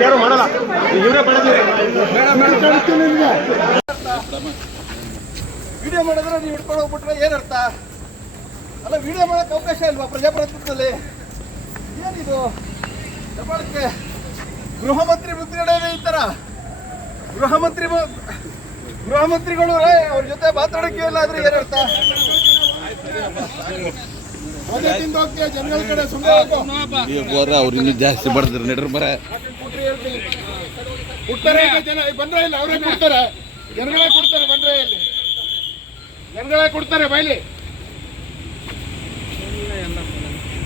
ಯಾರು ಮಾಡಲ್ಲ ಇವರೇ ವಿಡಿಯೋ ಮಾಡಿದ್ರೆ ನೀವು ಹಿಡ್ಕೊಂಡು ಹೋಗ್ಬಿಟ್ರೆ ಏನರ್ಥ ಅಲ್ಲ. ವಿಡಿಯೋ ಮಾಡೋಕ್ಕೆ ಅವಕಾಶ ಇಲ್ವಾ ಪ್ರಜಾಪ್ರಭುತ್ವದಲ್ಲಿ? ಏನಿದು ದಬ್ಬಾಳಿಕೆ? ಗೃಹ ಮಂತ್ರಿ ಮುದ್ರಣೆ ಈ ಥರ ಗೃಹ ಮಂತ್ರಿಗಳು ಅವ್ರ ಜೊತೆ ಮಾತಾಡೋಕ್ಕೆ ಇಲ್ಲ ಆದ್ರೆ ಏನರ್ಥ? ಜನಗಳ ಕಡೆ ಸುಮ್ಮನೆ ಅವ್ರು ಇನ್ನೂ ಜಾಸ್ತಿ ಬಡ್ತಾರೆ ನಡ್ರ ಬರ ಕೊಡ್ತಾರೆ. ಜನ ಬಂದ್ರೆ ಇಲ್ಲ ಅವರೇ ಕೊಡ್ತಾರೆ, ಜನಗಳೇ ಕೊಡ್ತಾರೆ. ಬಂದ್ರೆ ಇಲ್ಲಿ ಜನಗಳೇ ಕೊಡ್ತಾರೆ ಬೈಲಿ.